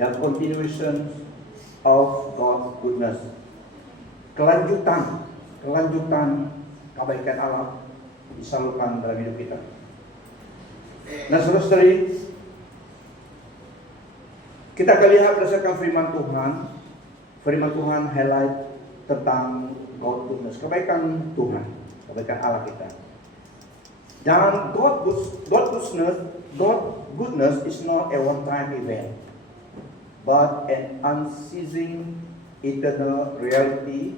The continuation of God's goodness. Kelanjutan kebaikan Allah disalurkan dalam hidup kita. Nah, saudara-saudari, kita akan lihat berdasarkan firman Tuhan. Firman Tuhan highlight tentang God goodness, kebaikan Tuhan, kebaikan Allah kita. Dan God goodness is not a one-time event, but an unceasing eternal reality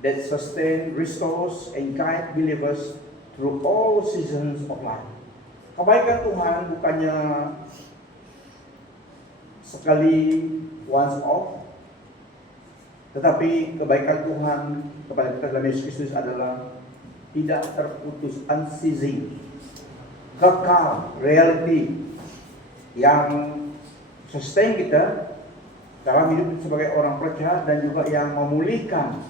that sustains, restores, and guides believers through all seasons of life. Kebaikan Tuhan bukannya sekali once off, tetapi kebaikan Tuhan kepada kita dalam Yesus Kristus adalah tidak terputus, unceasing, kekal, reality yang sustain kita dalam hidup sebagai orang percaya, dan juga yang memulihkan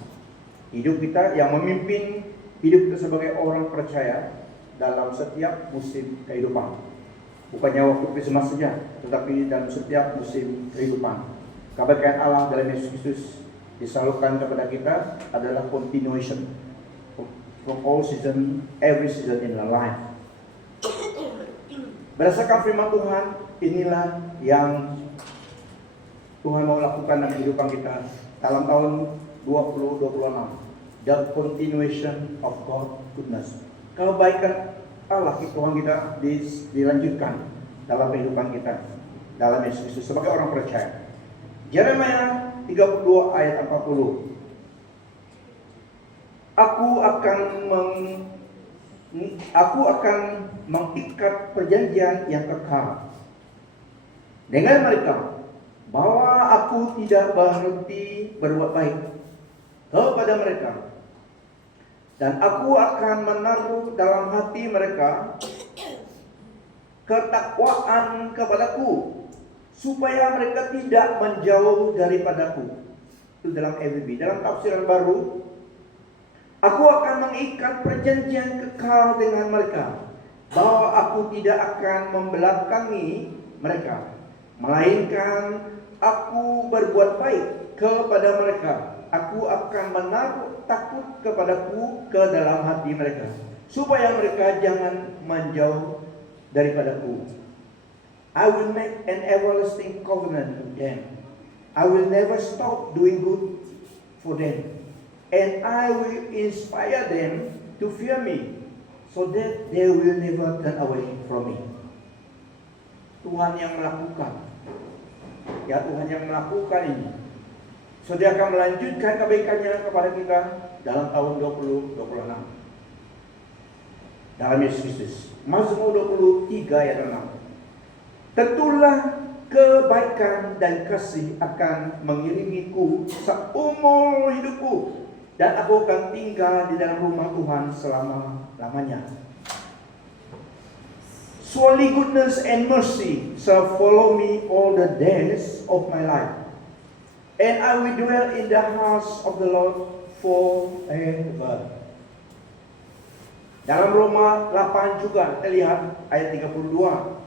hidup kita, yang memimpin hidup kita sebagai orang percaya dalam setiap musim kehidupan. Bukannya waktu Krismas saja, tetapi dalam setiap musim kehidupan. Kebaikan Allah dalam Yesus Kristus disalurkan kepada kita adalah continuation from all season, every season in our life. Berdasarkan firman Tuhan, inilah yang Tuhan mau lakukan dalam kehidupan kita dalam tahun 2026. The continuation of God's goodness. Kebaikan Allah Tuhan kita dilanjutkan dalam kehidupan kita dalam Yesus Kristus sebagai orang percaya. Yeremia 32 ayat 40. Aku akan mengikat perjanjian yang kekal dengan mereka, bahwa aku tidak berhenti berbuat baik kepada mereka, dan aku akan menaruh dalam hati mereka ketakwaan kepadaku, supaya mereka tidak menjauh daripadaku. Itu dalam EWB. Dalam tafsiran baru, aku akan mengikat perjanjian kekal dengan mereka, bahwa aku tidak akan membelakangi mereka, melainkan aku berbuat baik kepada mereka. Aku akan menaruh takut kepadaku ke dalam hati mereka, supaya mereka jangan menjauh daripadaku. I will make an everlasting covenant with them. I will never stop doing good for them, and I will inspire them to fear me, so that they will never turn away from me. Tuhan yang melakukan, ya Tuhan yang melakukan ini. So dia akan melanjutkan kebaikannya kepada kita dalam tahun 2026. Dalam Yesus Kristus. Mazmur 23 ayat 6. Tentulah kebaikan dan kasih akan mengiringiku seumur hidupku, dan aku akan tinggal di dalam rumah Tuhan selama-lamanya. Surely goodness and mercy shall follow me all the days of my life, and I will dwell in the house of the Lord forever. Dalam Roma 8 juga kita lihat ayat 32.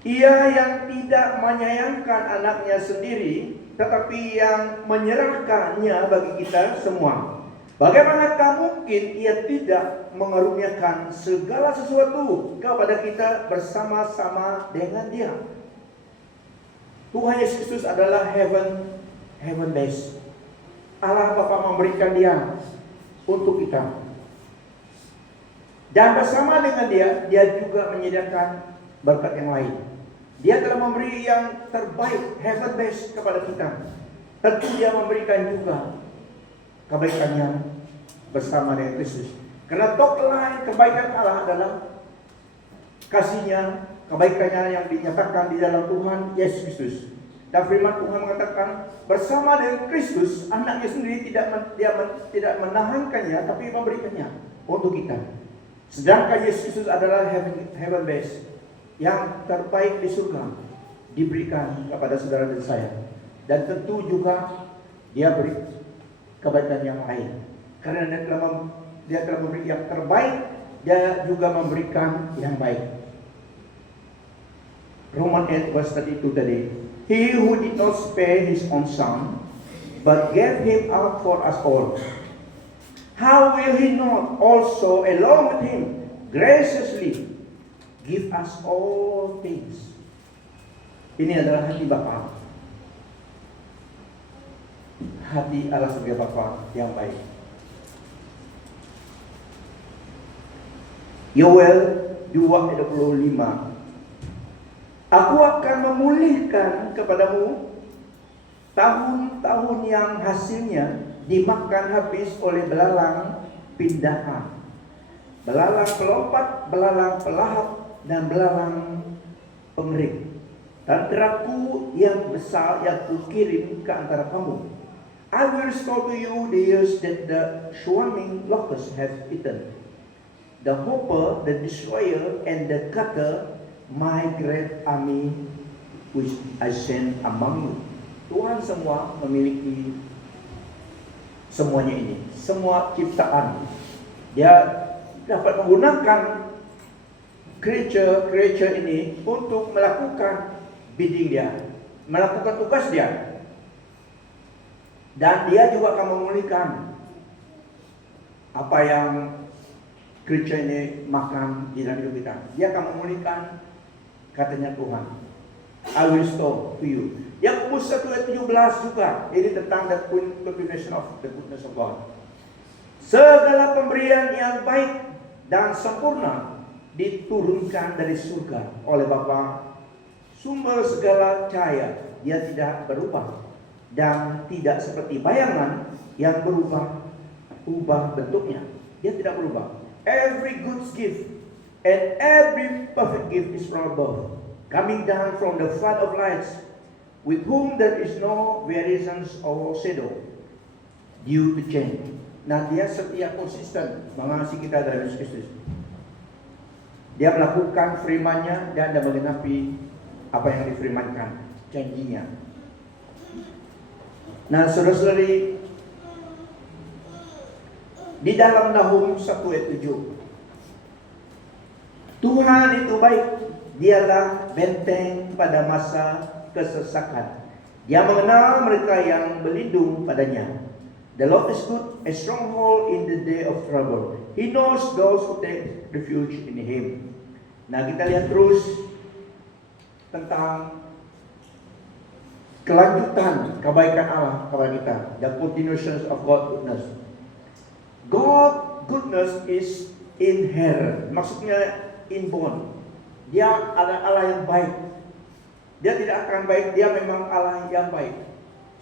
Ia yang tidak menyayangkan anaknya sendiri, tetapi yang menyerahkannya bagi kita semua, bagaimanakah mungkin ia tidak mengaruniakan segala sesuatu kepada kita bersama-sama dengan dia? Tuhan Yesus Kristus adalah heaven based. Allah Bapa memberikan dia untuk kita, dan bersama dengan dia juga menyediakan berkat yang lain. Dia telah memberi yang terbaik, heaven based kepada kita. Tentu dia memberikan juga kebaikannya bersama dengan Kristus. Karena topline kebaikan Allah adalah kasihnya, kebaikannya yang dinyatakan di dalam Tuhan Yesus Kristus. Dan firman Tuhan mengatakan bersama dengan Kristus, anaknya sendiri tidak menahankannya, tapi memberikannya untuk kita. Sedangkan Yesus Kristus adalah heaven based, yang terbaik di surga diberikan kepada saudara dan saya. Dan tentu juga dia beri kebaikan yang lain. Karena dia telah memberi yang terbaik, dia juga memberikan yang baik. Roman 8 verse 32 tadi. He who did not spare his own son, but gave him up for us all, how will he not also along with him graciously give us all things? Ini adalah hati Bapa. Hati Allah sebagai Bapa yang baik. Yoel 2:25. Aku akan memulihkan kepadamu tahun-tahun yang hasilnya dimakan habis oleh belalang pindahan, belalang pelompat, belalang pelahap, dan belalang pengerik. Tenteraku yang besar yang kukirim ke antara kamu. I will restore to you the years that the swarming locust have eaten, the hopper, the destroyer, and the cutter, my great army which I send among you. Tuhan semua memiliki semuanya ini, semua ciptaan. Dia dapat menggunakan creature ini untuk melakukan bidding dia, melakukan tugas dia. Dan dia juga akan memulihkan apa yang creature ini makan di dalam hidup kita. Dia akan memulihkan, katanya Tuhan. I will restore to you. Yakobus 1:17 juga, ini tentang the continuation of the goodness of God. Segala pemberian yang baik dan sempurna diturunkan dari surga oleh Bapa, sumber segala cahaya. Dia tidak berubah dan tidak seperti bayangan yang berubah bentuknya. Dia tidak berubah. Every good gift and every perfect gift is from above, coming down from the Father of lights, with whom there is no variations or shadow due to change. Nah, dia setia konsisten mengasihi kita dalam Yesus Kristus. Dia melakukan firman-Nya dan menggenapi apa yang difirmankan, janjinya. Nah, saudara-saudari, di dalam Nahum 1:7, Tuhan itu baik, dialah benteng pada masa kesesakan. Dia mengenal mereka yang berlindung padanya. The Lord is good, a stronghold in the day of trouble. He knows those who take refuge in Him. Nah, kita lihat terus tentang kelanjutan kebaikan Allah kepada kita. The continuation of God's goodness. God goodness is inherent. Maksudnya inborn. Dia adalah Allah yang baik. Dia tidak akan baik, dia memang Allah yang baik.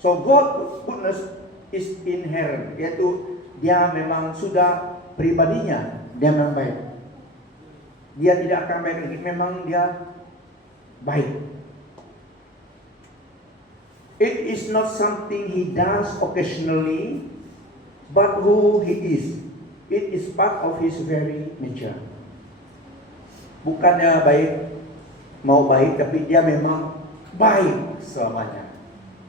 So God goodness is inherent, yaitu dia memang sudah pribadinya, dia memang baik. Dia tidak akan baik lagi, memang dia baik. It is not something He does occasionally, but who He is. It is part of His very nature. Bukannya baik, mau baik, tapi dia memang baik selamanya.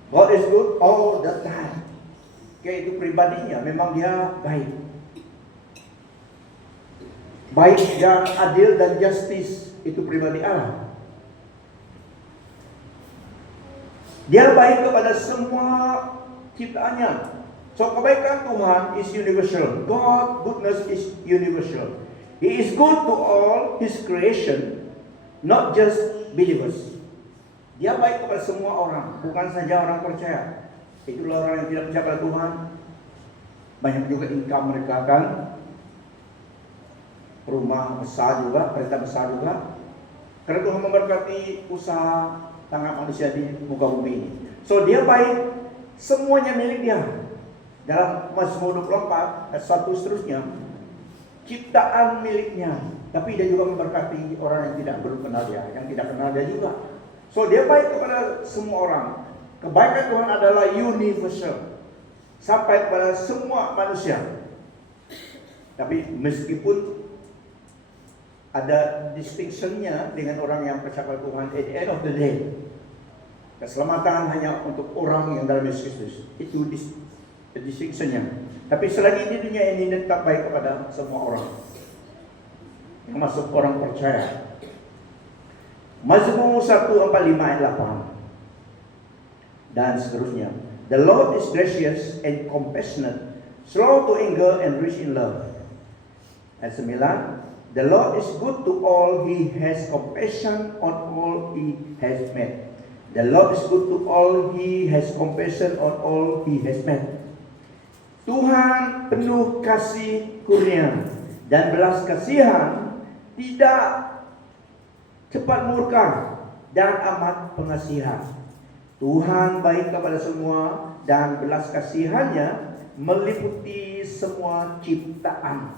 God is good all the time. Kayak itu pribadinya, memang dia baik. Baik dan adil dan justice, itu pribadi Allah. Dia baik kepada semua ciptaannya. So kebaikan Tuhan is universal. God goodness is universal. He is good to all His creation, not just believers. Dia baik kepada semua orang, bukan saja orang percaya. Itulah orang yang tidak percaya pada Tuhan. Banyak juga income mereka kan. Rumah besar juga, kereta besar juga. Karena Tuhan memberkati usaha tangan manusia di muka bumi ini. So dia baik, semuanya milik dia. Dalam Mazmur 24 ayat 1 seterusnya, ciptaan miliknya. Tapi dia juga memberkati orang yang tidak belum kenal dia, yang tidak kenal dia juga. So dia baik kepada semua orang. Kebaikan Tuhan adalah universal, sampai kepada semua manusia. Tapi meskipun ada distinction-nya dengan orang yang percaya pada Tuhan, at the end of the day, keselamatan hanya untuk orang yang dalam Yesus Kristus. Itu distinction-nya. Tapi selagi di dunia ini tetap baik kepada semua orang, yang masuk orang percaya. Mazmur 145 ayat 8 dan seterusnya. The Lord is gracious and compassionate, slow to anger and rich in love. Ayat 9. The Lord is good to all, He has compassion on all He has made. The Lord is good to all, He has compassion on all He has made. Tuhan penuh kasih kurnia dan belas kasihan, tidak cepat murka dan amat pengasihan. Tuhan baik kepada semua dan belas kasihannya meliputi semua ciptaan.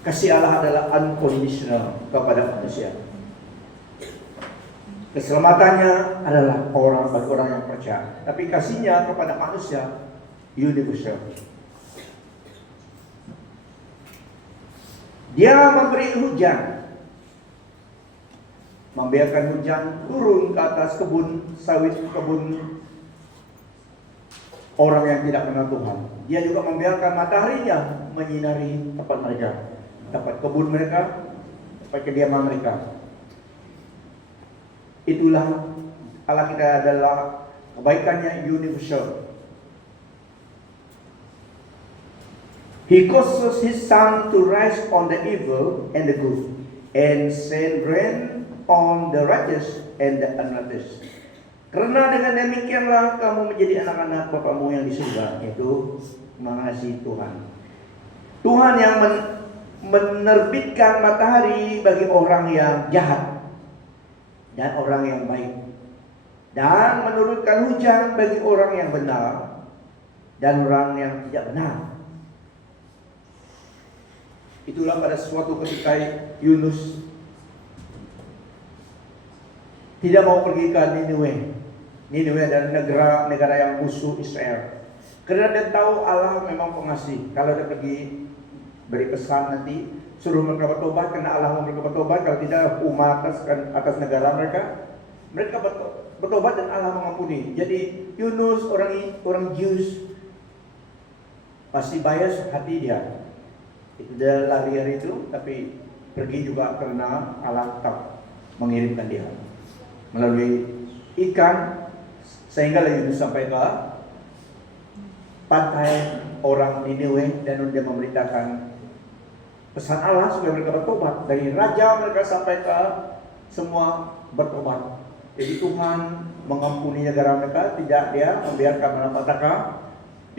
Kasih Allah adalah unconditional kepada manusia. Keselamatannya adalah bagi orang yang percaya. Tapi kasihnya kepada manusia universal. Dia memberi hujan, membiarkan hujan turun ke atas kebun sawit, kebun orang yang tidak kenal Tuhan. Dia juga membiarkan mataharinya menyinari tempat mereka, tempat kebun mereka, tempat kediaman mereka. Itulah Allah kita, adalah kebaikannya universal. He causes His sun to rise on the evil and the good, and send rain on the righteous and the unrighteous. Karena dengan demikianlah kamu menjadi anak-anak Bapamu yang di surga, yaitu mengasihi Tuhan. Tuhan yang menerbitkan matahari bagi orang yang jahat dan orang yang baik, dan menurunkan hujan bagi orang yang benar dan orang yang tidak benar. Itulah pada suatu ketika Yunus tidak mau pergi ke Niniwe dan negara yang musuh Israel. Karena dia tahu Allah memang pengasih. Kalau dia pergi beri pesan nanti suruh mereka bertobat, karena Allah mau mereka bertobat. Kalau tidak, umat atas negara mereka bertobat dan Allah mengampuni. Jadi Yunus, orang Jews, pasti bias hati dia. Dia lari hari itu, tapi pergi juga karena Allah tetap mengirimkan dia melalui ikan, sehingga Yunus sampai ke pantai orang Niniwe dan dia memberitakan pesan Allah supaya mereka bertobat. Dari raja mereka sampai ke semua bertobat. Jadi Tuhan mengampuni negara mereka, tidak dia membiarkan malapetaka.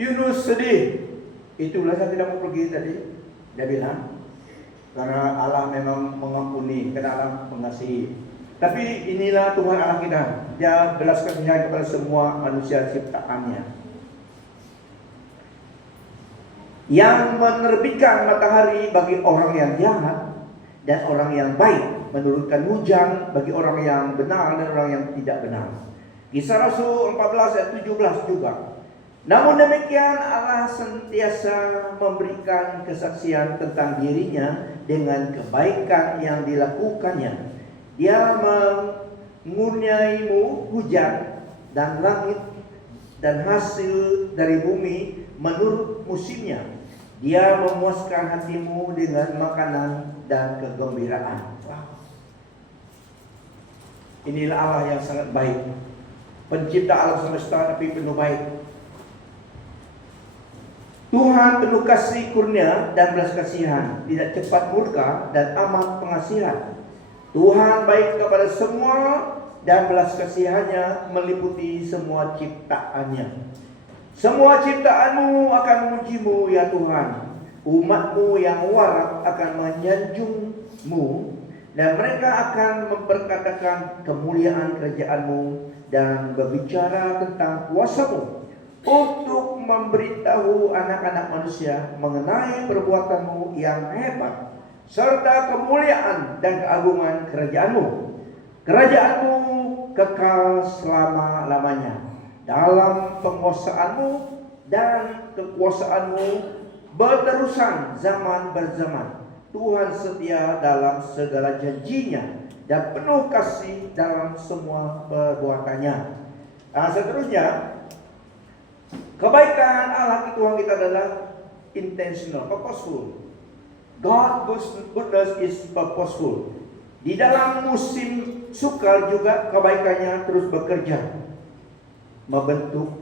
Yunus sedih. Itulah saya tidak mau pergi tadi. Dia bilang, karena Allah memang mengampuni, karena Allah mengasihi. Tapi inilah Tuhan Allah kita. Dia belas kasihan kepada semua manusia ciptaannya. Yang menerbitkan matahari bagi orang yang jahat dan orang yang baik, menurunkan hujan bagi orang yang benar dan orang yang tidak benar. Kisah Rasul 14 ayat 17 juga. Namun demikian Allah sentiasa memberikan kesaksian tentang dirinya dengan kebaikan yang dilakukannya. Dia mengurniaimu hujan dan langit dan hasil dari bumi menurut musimnya. Dia memuaskan hatimu dengan makanan dan kegembiraan. Wow. Inilah Allah yang sangat baik. Pencipta alam semesta tapi penuh baik. Tuhan penuh kasih kurnia dan belas kasihan, tidak cepat murka dan amat pengasihan. Tuhan baik kepada semua dan belas kasihannya meliputi semua ciptaannya. Semua ciptaanmu akan memujimu ya Tuhan. Umatmu yang warak akan menyanjungmu, dan mereka akan memperkatakan kemuliaan kerajaanmu dan berbicara tentang kuasamu, untuk memberitahu anak-anak manusia mengenai perbuatanmu yang hebat, serta kemuliaan dan keagungan kerajaanmu. Kerajaanmu kekal selama-lamanya. Dalam penguasaanmu dan kekuasaanmu berterusan zaman berzaman. Tuhan setia dalam segala janjinya dan penuh kasih dalam semua perbuatannya. Seterusnya, kebaikan Allah Tuhan kita adalah intentional, purposeful. God's goodness is purposeful. Di dalam musim sukar juga kebaikannya terus bekerja, membentuk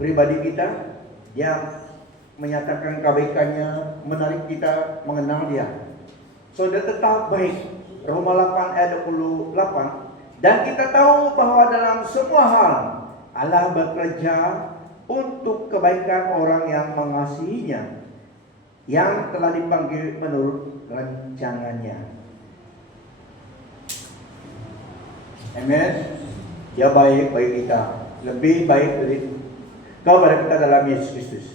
pribadi kita. Dia menyatakan kebaikannya, menarik kita mengenal Dia. Saudara tetap baik. Roma 8 ayat 28. Dan kita tahu bahwa dalam semua hal Allah bekerja untuk kebaikan orang yang mengasihinya, yang telah dipanggil menurut rancangannya. Amen. Dia baik bagi kita, lebih baik dari kepada kita dalam Yesus Kristus.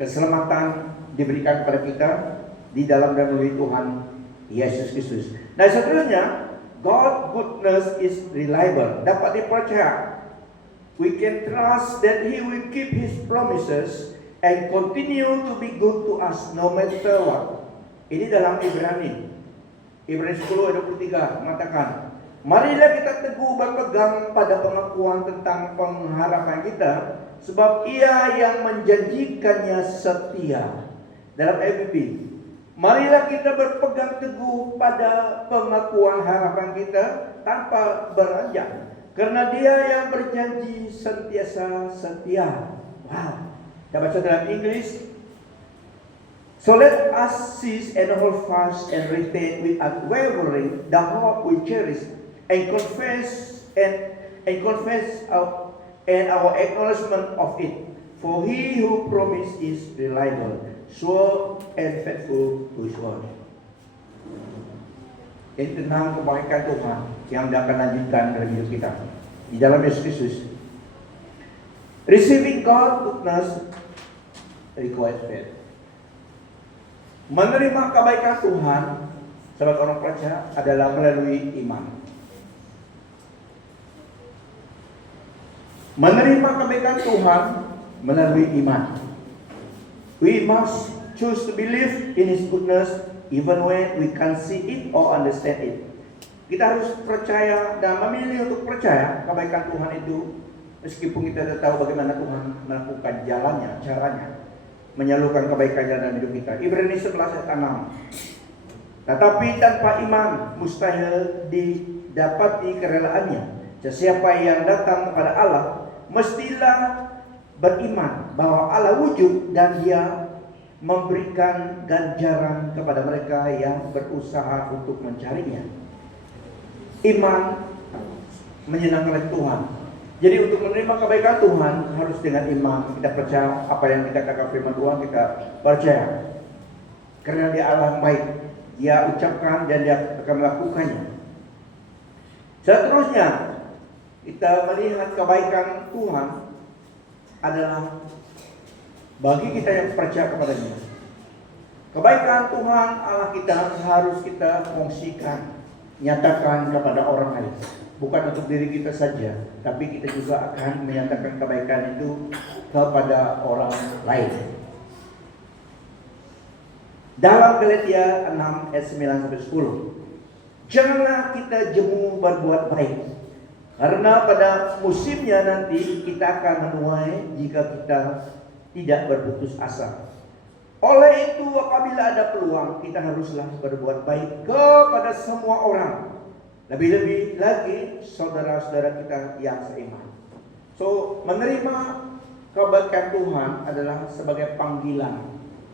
Keselamatan diberikan kepada kita di dalam dan melalui Tuhan Yesus Kristus. Nah, seterusnya, God goodness is reliable, dapat dipercaya. We can trust that He will keep His promises and continue to be good to us no matter what. Ini dalam Ibrani 10 ayat 23 mengatakan, marilah kita teguh berpegang pada pengakuan tentang pengharapan kita, sebab Ia yang menjanjikannya setia. Dalam FBB, marilah kita berpegang teguh pada pengakuan harapan kita tanpa beranjak, karena Dia yang berjanji sentiasa setia. Wow. Kita baca dalam Inggris. So let us seize and hold fast and retain with unwavering the hope we cherish, and confess our acknowledgement of it. For He who promised is reliable, sure and faithful to His word. Ini tentang kebaikan Tuhan yang akan lanjutkan dalam hidup kita di dalam Yesus Kristus. Receiving God's goodness requires faith. Menerima kebaikan Tuhan sebagai orang percaya adalah melalui iman. Menerima kebaikan Tuhan melalui iman. We must choose to believe in His goodness even when we can't see it or understand it. Kita harus percaya dan memilih untuk percaya kebaikan Tuhan itu, meskipun kita tidak tahu bagaimana Tuhan melakukan jalannya, caranya menyalurkan kebaikannya dalam hidup kita. Ibrani 11 ayat 6. Tetapi tanpa iman mustahil didapati kerelaannya. Sesiapa yang datang kepada Allah mestilah beriman bahwa Allah wujud dan Dia memberikan ganjaran kepada mereka yang berusaha untuk mencarinya. Iman menyenangkan Tuhan. Jadi untuk menerima kebaikan Tuhan harus dengan iman. Kita percaya apa yang dikatakan firman Tuhan, kita percaya. Karena Dia Allah yang baik, Dia ucapkan dan Dia akan melakukannya. Seterusnya, kita melihat kebaikan Tuhan adalah bagi kita yang percaya kepadanya. Kebaikan Tuhan Allah kita harus kita fungsikan, nyatakan kepada orang lain. Bukan untuk diri kita saja, tapi kita juga akan menyatakan kebaikan itu kepada orang lain. Dalam Galatia 6 ayat 9-10, janganlah kita jemu berbuat baik, karena pada musimnya nanti kita akan menuai jika kita tidak berputus asa. Oleh itu apabila ada peluang, kita haruslah berbuat baik kepada semua orang, lebih-lebih lagi saudara-saudara kita yang seiman. So, menerima kebaikan Tuhan adalah sebagai panggilan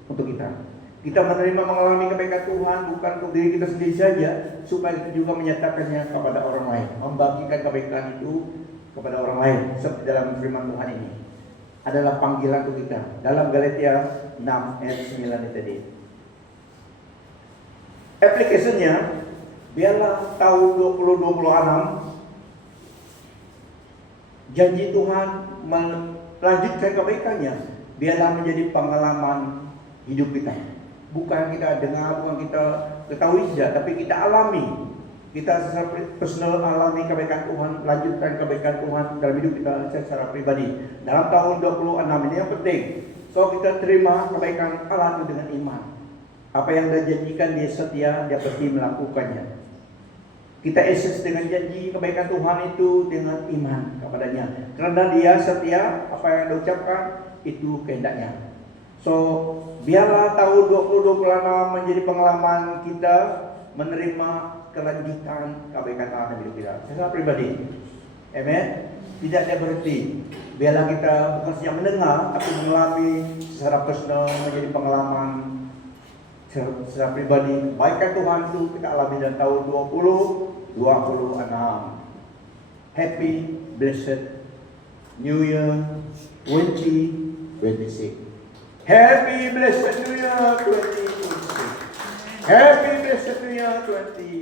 untuk kita. Kita menerima mengalami kebaikan Tuhan bukan untuk diri kita sendiri saja, supaya kita juga menyatakannya kepada orang lain, membagikan kebaikan itu kepada orang lain. Seperti dalam firman Tuhan ini adalah panggilan untuk kita. Dalam Galatia 6 ayat 9 tadi. Aplikasinya, biarlah tahun 2026 janji Tuhan melanjutkan kebaikannya, biarlah menjadi pengalaman hidup kita. Bukan kita dengar, bukan kita ketahui saja, tapi kita alami. Kita secara personal alami kebaikan Tuhan, lanjutkan kebaikan Tuhan dalam hidup kita secara pribadi. Dalam tahun 26 ini yang penting. So kita terima kebaikan Allah itu dengan iman. Apa yang Dia janjikan Dia setia, Dia pasti melakukannya. Kita akses dengan janji kebaikan Tuhan itu dengan iman kepadanya. Karena Dia setia, apa yang Dia ucapkan itu kehendaknya. So, biarlah tahun 2026 menjadi pengalaman kita menerima kelanjutan kebaikan hidup kita. Saya pribadi, amen. Tidak ada berhenti. Biarlah kita bukan saja mendengar, tapi mengalami secara personal menjadi pengalaman secara pribadi. Kebaikan Tuhan itu kita alami dalam tahun 2026. Happy, blessed New Year 2026. Happy blessed New Year 2026. Happy blessed New Year 2026.